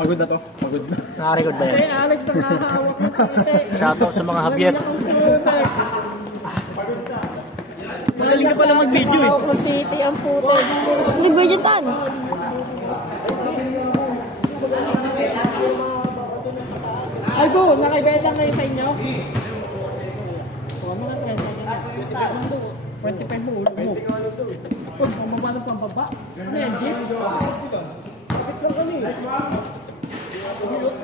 Pagod na to. Pagod na. Nakarecord ba yan? Hey, Alex, nakahawak mo. Shoutout sa mga Javier. Magaling ka pala mag-video eh. Nakahawak ng titi ang puto. Hindi ba yun tan? Ay, go! Nakibenta ngayon sa inyo? 25 mo, ulo mo. Pumaba ng pambaba. Ano yan, Jeep? Bakit lang kami?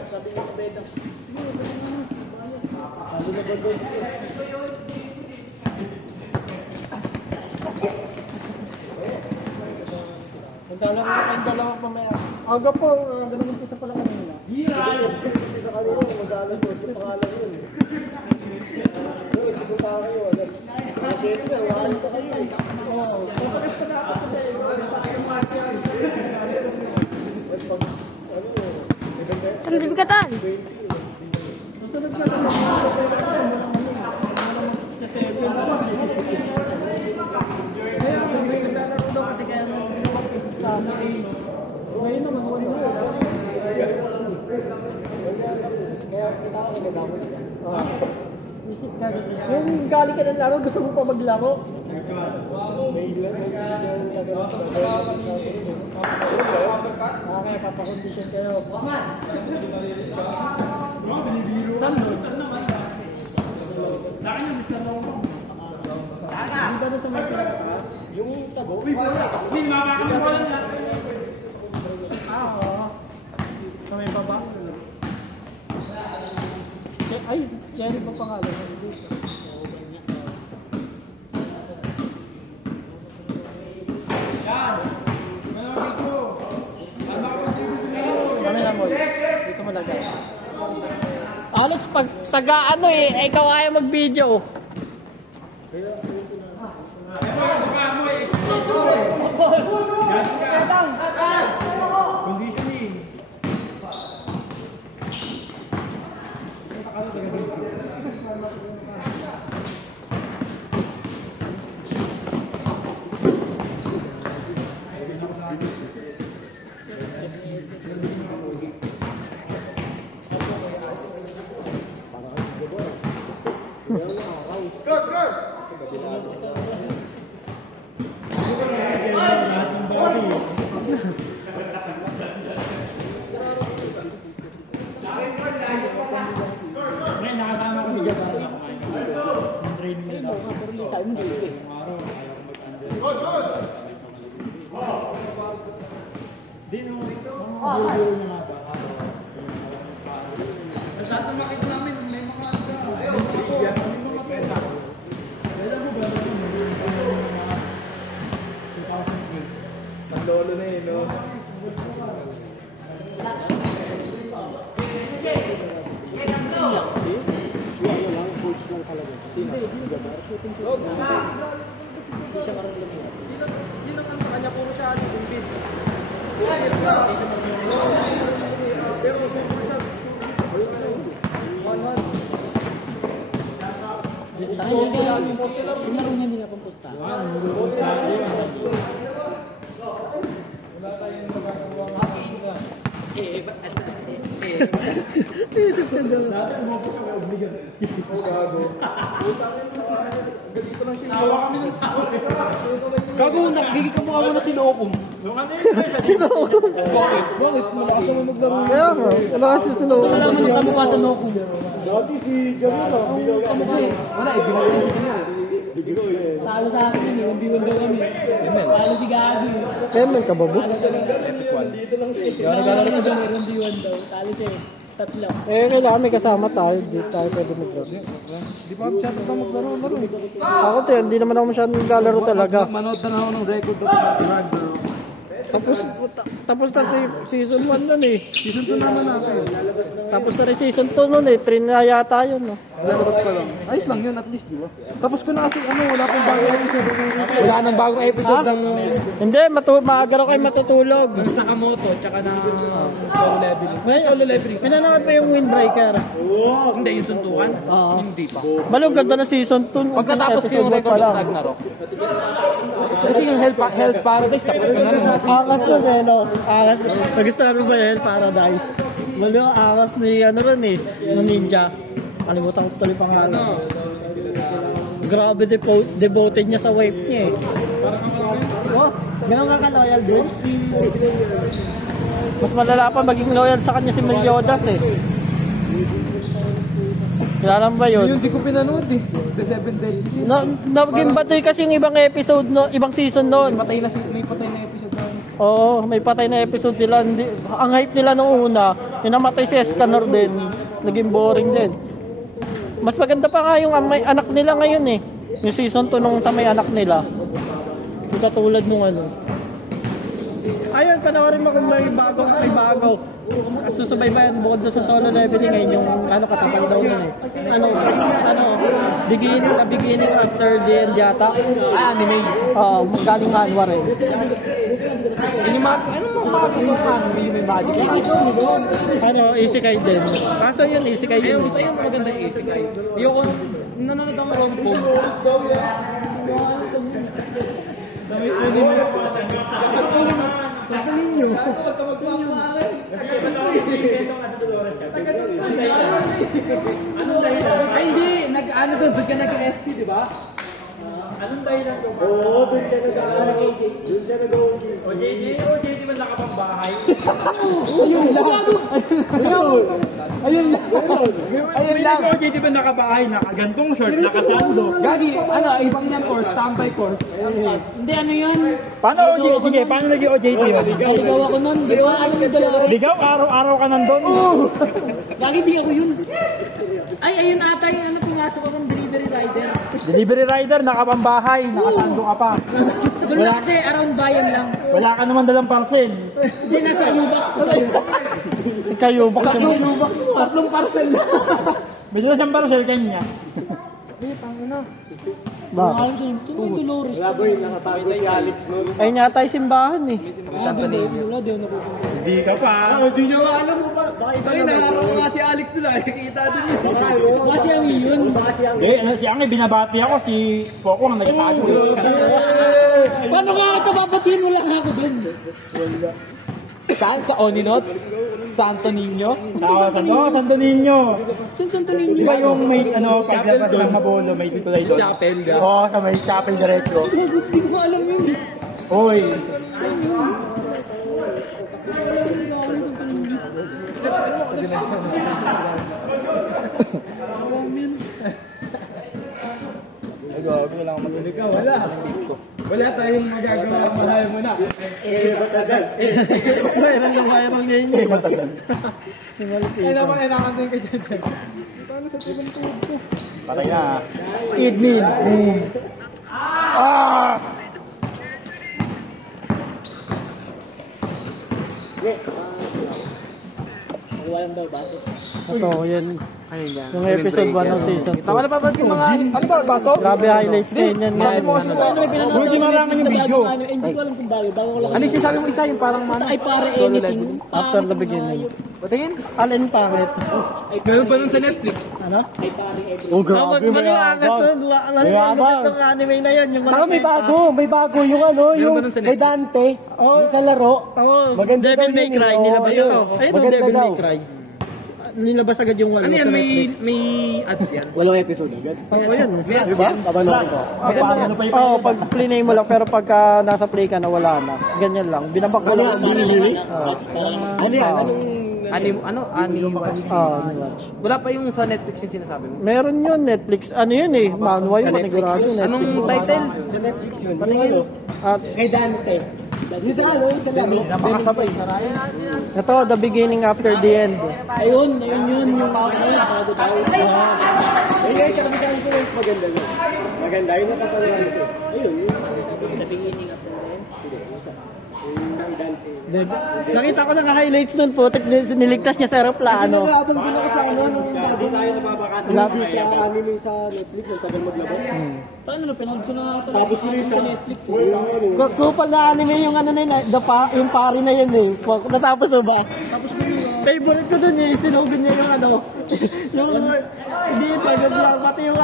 Sabi ng beda. Magdalawa na kayong dalawang pamaya. Aga po, ganun umpisa pala kanina. Umpisa kanina, mag-alas 8 pangalan yun. Hindi ko pa kayo. Siyempre, walis na kayo. Oo. Pagkakas pa na ako sa iyo. Ang sibigatan. Susunod na naman sa 7. Kaya naglalaro daw kasi kaya binabagpit sa amin. Ngayon naman, wala mo. Kaya kita ko kinagamot ka. Isip ka rin. Ngayon galing ka ng laro, gusto mo pa maglaro? Kaya papakondisyon kayo. Saan doon? Sa akin yung Mr. Romo. Hindi ba doon sa mga pinataas? Yung tago? Hindi, makakamulan na. Oo. Sa may baba? Ay, Jerry pa pangalan. Dito mo lagay. Alex, pag taga-ano eh, ikaw ayaw mag-video. Conditioning. Score! Score! Nakasama ko siya para nakakain ka. Yung training nila. Sa amin dito. Good! Good! Di no, video niya nga ba? Nagtatamakit namin, may mga peta. Kailan mo ba lolo na yun, no? Yun ang kanya, puro siya bumbis. Pero puro siya. Yung laro niya hindi na pampusta. Wala tayong magagawa. Isip ka doon. Dati umupo kami obligan. Oh, gago. Ganito lang siya. Nawa kami ng tao. Gago, nakikita ka mukha mo na sinuokom. Sinuokom? Bakit? Bakit? Malakas naman maglaro. Kaya nga, malakas yung sinuokom. Wala naman yung kamukha sa nuokom. Dati si Jamila. Wala, ibinagay si Jamila. Talo sa akin yun, yung B1 daw kami. Talo si Gagi. Kemel ka ba, bu? Epic 1. Dito lang siya. Kaya naglalaro na dyan, meron B1 daw. Talo siya eh. Tatlo. Eh, kailangan may kasama tayo. Hindi tayo pwede maglaro. Di ba masyado pa maglaro? Ako to, hindi naman ako masyado naglalaro talaga. Manood na ako ng record doon sa Rugby. Tapos na si season 1 nun eh. Season 2 naman natin. Tapos na rin season 2 nun eh. 3 na yata yun no. Lalabas pa lang. Ayos lang yun at least, di ba? Tapos ko na kasi wala pang bagong episode. Wala nang bagong episode ng... Hindi, maaga raw kayo matutulog. Ng Sakamoto, tsaka ng solo leveling. May solo leveling. Pinanood pa yung Windbreaker. Oo. Hindi, yung suntukan? Oo. Hindi pa. Balong ganda na season 2. Pagkatapos ko yung record ng Ragnarok. Kasi yung Hell's Paradise, tapos ko na rin. Angas nun eh, no? Angas. Nagustuhan mo ba yun? Paradise. Malo, angas ni ano rin eh. Ng ninja. Kalimutan ko tuloy pangalan. Grabe devoted niya sa wife niya eh. Oh, ganun ka ka-loyal doon? Mas malala pa maging loyal sa kanya si Meliodas eh. Kilala mo ba yun? Hindi ko pinanood eh. The Seven Deadly Sins. Naging batoy kasi yung ibang episode no, ibang season noon. May patay na episode na. Oo, may patay na episode sila. Ang hype nila nung una, yung namatay si Escanor din. Naging boring din. Mas maganda pa nga yung may anak nila ngayon eh. Yung season 2 nung sa may anak nila. Yung katulad nung ano. Ayun, panoorin mo kung may bago. Susubaybayan bukod doon sa solo leveling ngayon yung ano katapal daw yun eh. Beginning after the end yata. Anime. Oo, galing manhwa rin. Ano mga anime yung may magic? Ano, isekai din. Kaso yun, isekai din. Gusto yung magandang isekai. Yung nanonood ang rom-com. Ay hindi, nag-ano doon ka nag-ST, di ba? Anong dahilan doon? Oo, doon siya nag-OJT. Doon siya nag-OJT. OJT man nakapagbahay. Ayun lang. OJT man nakabahay, nakagantong short, nakasando. Gagi, ano, ibang yan course, tambay course. Hindi, ano yun? Paano OJT? Sige, paano naging OJT yun? Ligaw ako nun. Di ba alam yung dalawa? Ligaw, araw-araw ka nandun. Lagi di ako yun. Ay, ayun ata yung ano, pinasok ako ng delivery rider. Delivery rider, nakapambahay, nakasando ka pa. Doon na kasi, around bayan lang. Wala ka naman dalang parcel. Hindi, nasa U-Box. Kayo, bakit Tatlong parcel na. May dala siyang parcel kanya. ba? Alam sa'yo, sino yung Dolores? Ayun yata yung simbahan eh. Wala, di ako nakukuha. Hindi ka pa. Hindi nyo nga alam mo pa. Ay, nakarap ko nga si Alex nila. Nakikita din yun. Kasi ang yun. Si Angay, binabati ako. Si Poco ang nagtago. Paano nga ito, babatiin mo lang ako dun. Saan? Sa Oninots? Santo Niño? Santo Niño. Saan Santo Niño? Di ba yung may paglabas ng Mabolo, may tulay doon? Chapel ka? Oo, sa may chapel diretso. Hindi ko alam yun. Oy. Wala tayong magagawa. Malayo mo na. Viral ngayon eh. Ay, naman, kailangan din ka dyan. Patay na. Eat me. Ito, yan. Yung episode 1 ng season 2. Tama na ba yung mga... Ano ba? Baso? Grabe highlights ngayon yan. Buti maraming yung video. Hindi ko alam kung bago ko lang. Ano yung sinasabi mo isa? Yung parang mana? Ay, pare anything. After the beginning. Patingin? Alin pangit? Meron ba nun sa Netflix? Ano? Oh, Maliwangas doon. Ang lupit ng anime na yun. Yung Saka may bago yung ano, yung ba nun sa may Netflix? Dante, yung sa laro. Maganda Devil May Cry. Nilabas ito. Ayun ang Devil May Cry. Nilabas agad yung Ano yan? May ads yan? Walang episode agad. Oo, yan. May ads yan? Babanokin ko. Oo, pag play mo lang, pero pagka nasa play ka na, wala na. Ganyan lang. Binabak mo lang. Ano yan? Anime watch? Watch. Wala pa yung sa Netflix yung sinasabi mo? Meron yun, Netflix. Ano yun eh? Manhwa yun, panigurado. Anong title? Sa Netflix yun. Patingin. At Kay Dante. Yung sa ano, yung sa laro. Napakasabay. ito, the beginning after the end. Ayun yun, yung bago tayo. Ayun yung sabi sa ko is maganda yun. Maganda yun ang kapalaran ito. Ayun, yung Nakita ko ng highlights nun po. Niligtas niya sa aeroplano. Habang ko na kasama nung bago tayo nababakan. Yung sa anime sa Netflix, ang tagal maglabas. Paano na, pinag ko na ito. Tapos ko sa Netflix. Kupal na anime yung ano na yun. Yung pari na yun eh. Natapos mo ba? Favorite ko dun eh. Sinugod niya yung ano. Yung hindi pagod lang pati yung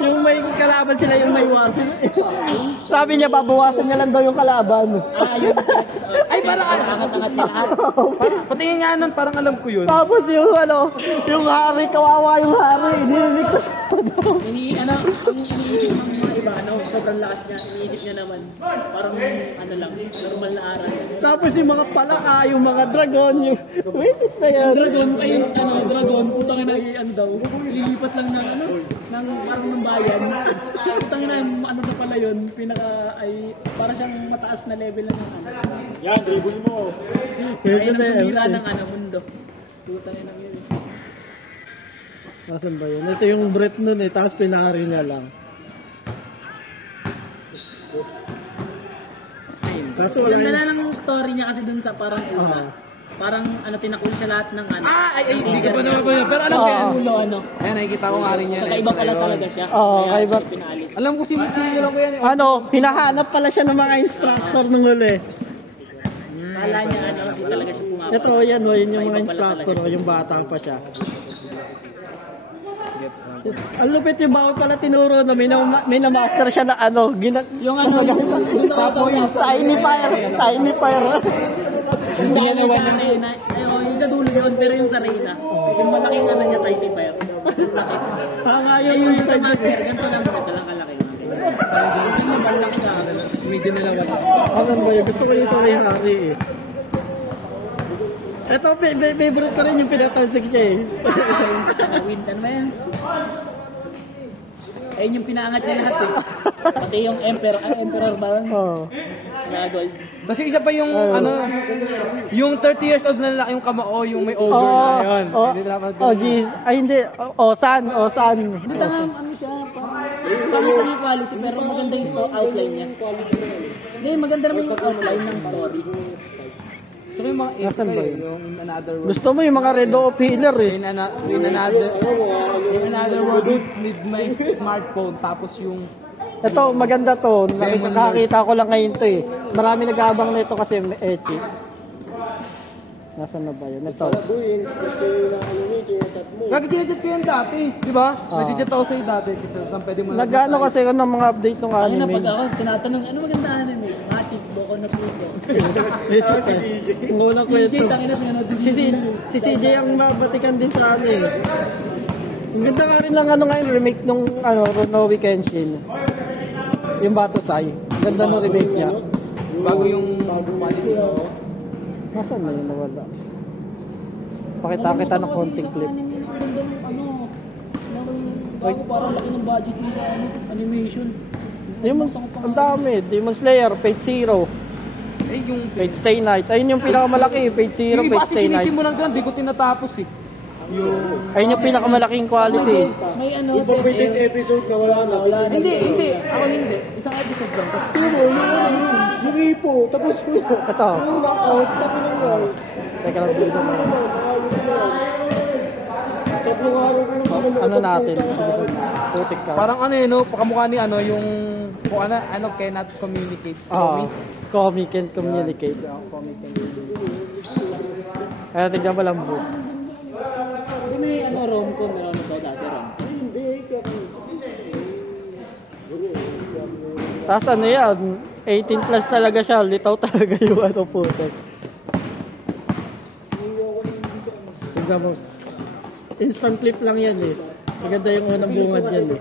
yung may kalaban sila yung may war. Sabi niya babawasan niya lang daw yung kalaban. Ay, parang angat-angat na lahat. Patingin nga nun, parang alam ko yun. Tapos yung hari, kawawa yung hari, nililigtas ko daw. Ang iniisip ng mga iba, sobrang lakas niya. Iniisip niya naman, parang normal na aral. Tapos yung mga palaka, yung mga dragon, yung wait na yan. Dragon, putang ina, daw, lilipat lang ng parang ng bayan. Putang ina, na pala yun, para siyang mataas na level ng Yan, dribble mo. Kaya nang sumira ng mundo. Putang ina yun. Nasaan ba yun? Ito yung breath nun tapos pinari niya lang. Kaso Ang ganda lang ng story niya kasi dun sa parang parang tinakul siya lahat ng Hindi ko pa naman pa yun. Pero alam ko yan. ulo Ayan, nakikita ko nga rin yan. Kakaiba pala talaga siya. kakaiba. Siya pinalis. Alam ko sino lang ko yan. Hinahanap pala siya ng mga instructor nung huli. Kala niya hindi talaga siya pumapasok. Ito, yun yung mga instructor, yung bata pa siya. Ang lupit yung bawat pala tinuro na may na-master siya na Yung tiny fire. Yung sa dulo yun, pero yung sa Reyna, yung malaking niya, tiny fire. Laki. Tama Yung yung sa master, ganito lang kalaki. Medyo nila wala. ba yun? Gusto ko yung sa may hari eh. Ito, favorite ko rin yung pinatansik niya eh. Win, ano ba yan? Ayun yung pinaangat niya lahat eh. Pati yung emperor ba? Gold. Kasi isa pa yung yung 30 years old na lalaki yung kamao, yung may over na yun. Jeez. Ay, hindi. San. Basta siya, parang yung quality, pero maganda yung outline niya. Hindi, maganda naman yung outline ng story. So yung mga Nasaan ba yun? yung in another world. Gusto mo yung mga red of healer eh. In another world with my smartphone. Tapos yung Ito, maganda to. Nakakita ko lang ngayon to eh. Marami nag-aabang na ito kasi echi. Nasaan na ba yun? Ito. nag-chat ko yan dati. Diba? Nag-chat ako sa'yo dati. Saan pwede mo Nag-ano kasi ako ng mga update ng Ano na anime. pag ako, tinatanong, ano maganda anime? Matik, boko na puto. Ang unang kwento. CJ, tangina, pinanood din. Si CJ ang mabatikan din sa ano eh. Ang ganda nga rin lang ngayon remake nung Runowi Kenshin. Yung Batosai. Ang ganda ng remake niya. Bago yung quality. Nasaan na yun nawala? Pakita kita ng konting clip. Parang laki ng budget mo sa animation. Ang dami. Demon Slayer, Fate Zero, Yung Fate Stay Night. Ayun yung pinakamalaki, Fate Zero, iba Fate kasi Stay Night. sinisimulan ko lang, di ko tinatapos eh. Ayun yung pinakamalaking quality. May Completed episode na wala na. Hindi. Ako hindi. Isang episode lang. Tapos Yung ipo, tapos ko yun. Ito. Yung knockout, pati lang yan. Teka lang, bilisan mo. Tatlong araw ko naman. Ano natin? Bilisan mo. Putik ka. parang pakamukha ni yung kung cannot communicate. Comic and communicate. Comic and communicate. Kaya tignan mo lang po. may rom-com, meron na ba dati Tapos yan, 18 plus talaga siya, litaw talaga yung putik. Tignan mo. Instant clip lang yan eh. Maganda yung unang bungad yan eh.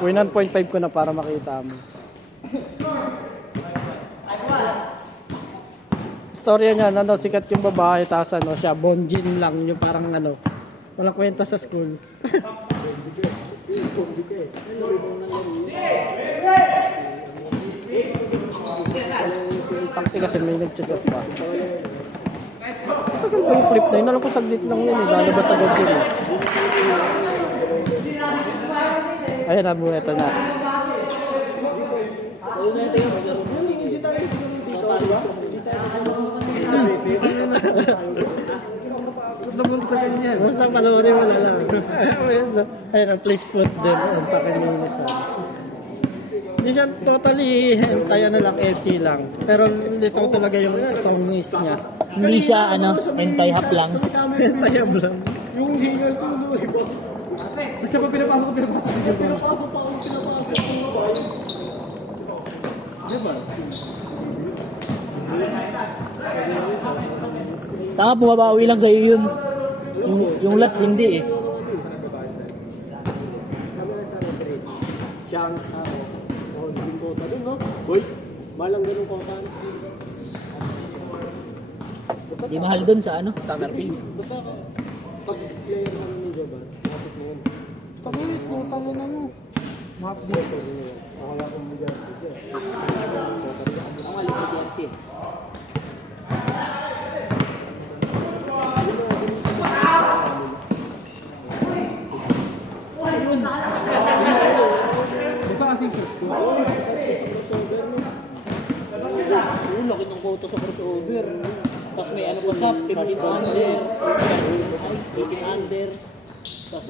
Kuya 1.5 ko na para makita mo. Storya niya, sikat yung babae, tapos siya, bonjin lang, yung parang walang kwenta sa school. Takti kasi may nag-chat pa. Tagal ba yung clip na yun? Alam ko saglit lang yun eh, lalabas agad yun eh. Ayun na muna, ito na. Namunta sa ganyan. Basta panoorin mo na lang. Ayun, please put them on Takeminis. Hindi siya totally hentai, ano lang, FG lang. Pero ito talaga yung tonguis niya. Hindi siya hentai hap lang. Hentai lang. Yung hingal ko yung Basta pa pinapasok ko sa video ko. pinapasok pa akong Diba? Tama, bumabawi lang sa'yo yun. Yung last hindi eh. siyang yung kota dun, no? Uy, malang ganun kota. Di mahal dun sa Summerfield. Basta pag-player naman ni Joban, masok mo yun. Sabihin, putang ina mo. Half dito. Akala kong bigas dito. Ang alis sa TNC. Basta kasi Yung laki ng koto sa crossover. Tapos may pa sa 15 under, 18 under. Tapos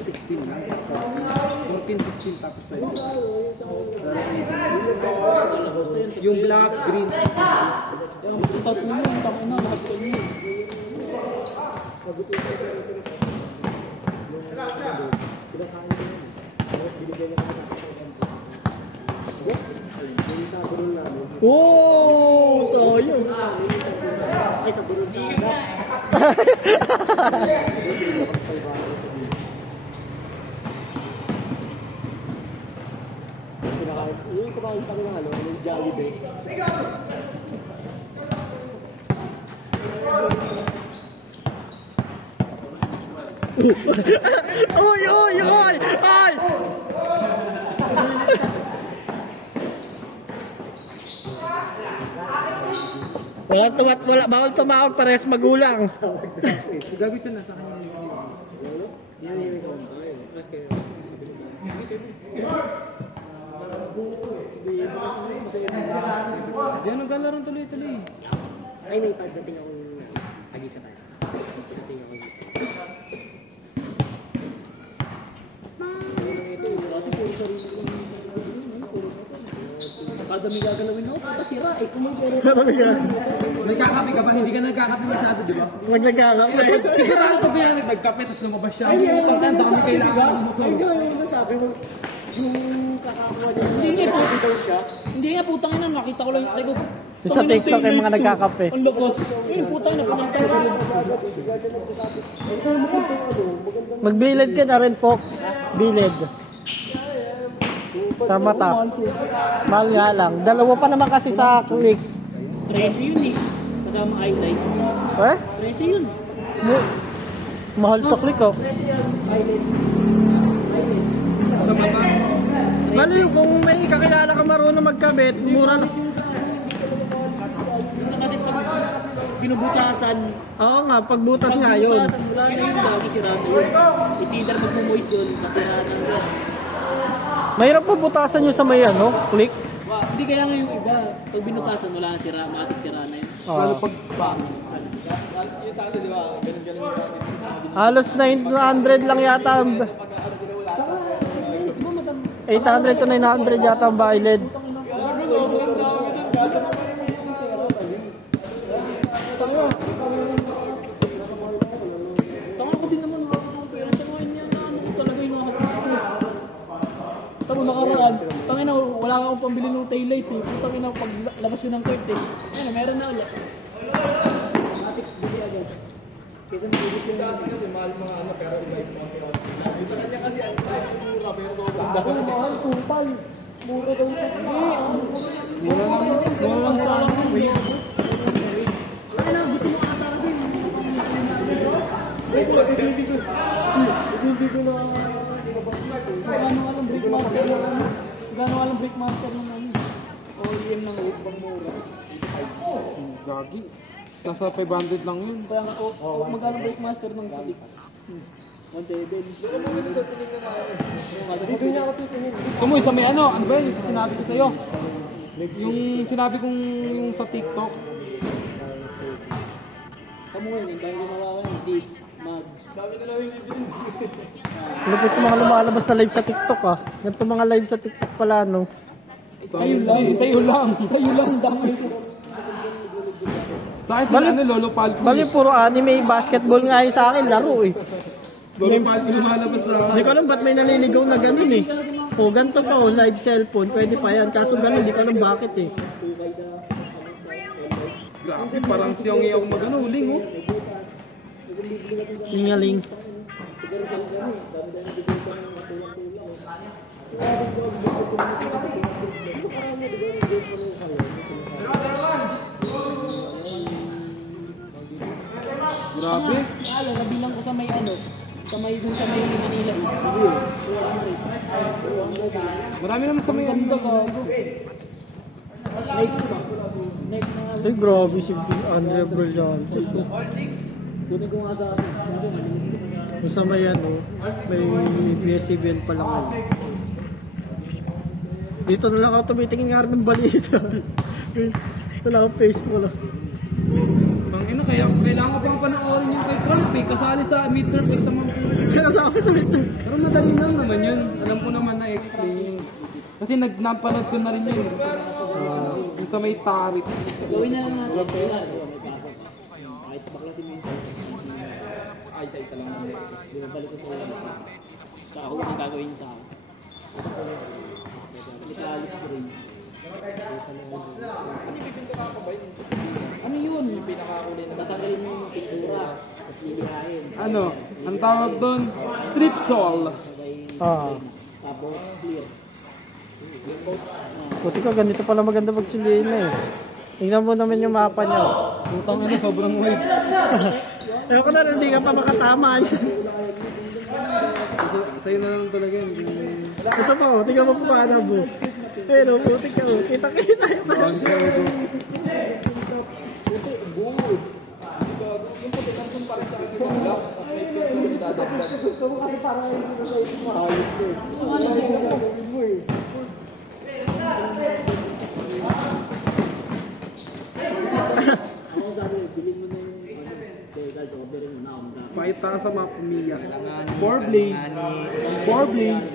16 lang. 14, 16 tapos pa yun. Yung black, green. yung tatlo yun, takina, nakapito yun. Oh, sayang. Ay, sa Burundi. Yung kumain kami ng yung Jollibee. Uy, uy, uy! Ay! Wala, bawal tumawag, parehas magulang. Gabi ito na sa kanya. Diyan ang galarong tuloy-tuloy. Ay, may pagdating akong agi sa kanya. Pagdating ako. Kada may gagalawin ako, patasira eh. Kumagkero. Nagkakape ka pa, hindi ka nagkakape masyado, di ba? Magnagkakape. Sigurado pag yan nagkape, tapos lumabas siya. Ang dami kailangan ng motor. Ay, yung nasabi mo, yung kakakuha niya. Hindi nga po. daw siya. Hindi nga putang ina, nakita ko lang yung ko. Sa TikTok ay mga nagkakape. Ang lakas. Eh, putang ina, pinagtay ko. Magbilid ka na rin, Fox. Bilid. Sa mata. Mahal nga lang. Dalawa pa naman kasi sa click. 13 yun eh. Kasama highlight. Eh? 13 yun. Mahal sa click, oh. Sa mata. Mali, kung may kakilala ka marunong magkabit, mura na. Kasi pag binubutasan, Oo nga, pagbutas nga yun. Pagbutas, wala na yun, lagi sirada yun. It's either magmumoist yun, masirada yun. Mahirap pa butasan nyo sa may click. Hindi kaya nga yung iba, pag binutasan, wala na sira, matik sira na yun. Lalo pag Halos 900 lang yata. 800 to 900 yata ang bayad. Tama ko din naman, pero tangoin niya na talaga yung nakakapit. Tama nakaraan, tangin na wala akong pambili ng taillight eh. Tangin na pag labas ko ng court eh. Ayun, meron na ulit. Matik, bili agad. Kaysa mabilit yung sa atin kasi mahal mga pero iba-iba mga kaya. Sa kanya kasi mura pero sobrang dami. Mahal, kupal. Mura daw ito. Mura lang sa akin. Wala na, gusto mo ata kasi. Ay, pala hindi ko na Gano'ng alam breakmaster ng Gano'ng alam breakmaster ng OEM ng upang mura. Gagi. Nasa 500 lang yun. Kaya nga, magkano breakmaster ng Kalik? 1.7. dito niya ako titingin. Tumoy sa may ano ba yun? Sinabi ko sa'yo. Yung sinabi kong yung sa TikTok. Kamu ngayon, dahil gumawa ko ng disc, mags. Lupit yung mga lumalabas na live sa TikTok ah. Ganito mga live sa TikTok pala no. Sa'yo lang, damay ko. Sa akin sila ano, Lolo Palco. Bali puro anime, basketball nga yun sa akin, laro eh. Lolo Palco lumalabas na. Hindi ko alam ba't may naliligaw na ganun eh. O ganito pa o, live cellphone, pwede pa yan. Kaso ganun, hindi ko alam bakit eh. Grabe, parang siyang iyaw magano, uling oh. Hingaling. Grabe. Nabilang ko sa may ano, sa may Manila. Marami naman sa may Ganda ka. Ay grabe si Andre Brillantes. Kunin ko nga sa Kung sa may ano, may PSCBN pa lang ano. Dito na lang ako tumitingin nga rin ng balita. Wala akong Facebook lang. Ang ino, kaya kailangan ko pang panoorin yung kay Trump eh. Kasali sa midterm eh sa mga... Kasama sa midterm. Pero madali lang naman yun. Alam ko naman na explain. Kasi napanood ko na rin yun. Yung sa may tarif. gawin na lang natin. Ay, isa lang. Bumabalik ko sa ulan. Tsaka ako yung gagawin niyo sa akin. Metallic gray. Ano yun? Yung pinakakulay na tatanggalin mo yung pintura. Tapos lilihain. Ano? Ang tawag doon? Strip sol. Tapos clear. Buti ka, ganito pala maganda pagsilihin na eh. Tingnan mo naman yung mapa niya. Putang ano, sobrang wide. Ayoko na, hindi ka pa makatama niya. Sa'yo na lang talaga yun. Ito pa oh, tingnan mo pa paano mo. Pero buti ka oh, kita-kita yun. Pakita ka sa mga pamilya. 4 blades. 4 blades.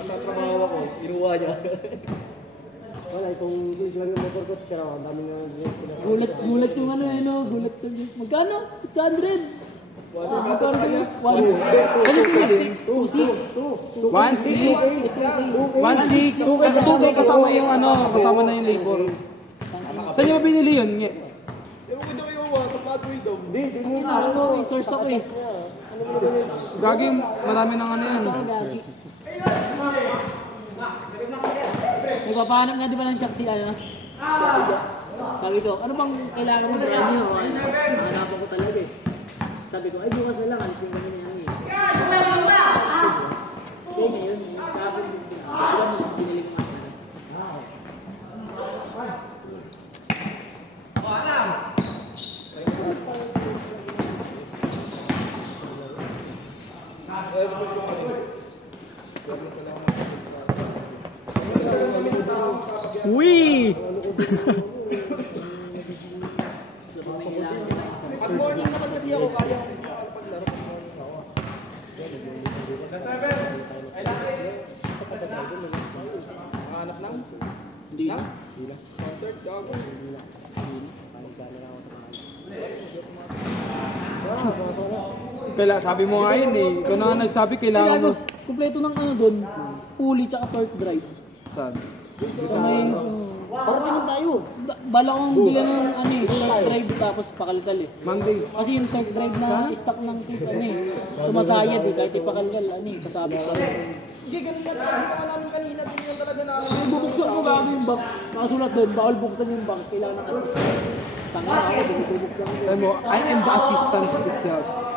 Sa trabaho ako, inuwa niya. Wala, itong lang yung motor ko, pero ang dami nga Gulat yung ano eh, no? Gulat sa magkano? 600? Magkano ka niya? 1.6. Kasama kasama yung ano, kasama na yung labor. Saan niyo ba binili yun? Nge? Ano, resource ako eh. Gagi, marami ng ano yan. Nagpapahanap nga di ba ng shock si ano? Sabi ko, ano bang kailangan mo brand new? Hanapan ko talaga eh. Sabi ko, ay bukas na lang, alis yung ganun yan eh. Okay, ngayon, sabi ko, alam mo, binili ko nga. Uy! Pag morning naman kasi ako, kaya ako paglaro. Hanap lang? Hindi lang. Concert, gago. Sabi mo nga yun eh. Ikaw na nagsabi kailangan mo. Kumpleto ng ano doon, pulley tsaka torque drive. Saan? Sa may, parating lang tayo. bala kong bilan ng ano eh, torque drive tapos pakalkal eh. Monday. Kasi yung torque drive na stock ng kit ano eh, sumasayad eh, kahit ipakalkal ano eh, sasabi pa rin. Hindi, ganun ka namin kanina. Tingnan talaga namin. Bubuksan ko bago yung box, nakasulat doon, bawal buksan yung box, kailangan ng assist. Tanga ako, bubuksan ko. Alam mo, I am the assistant itself.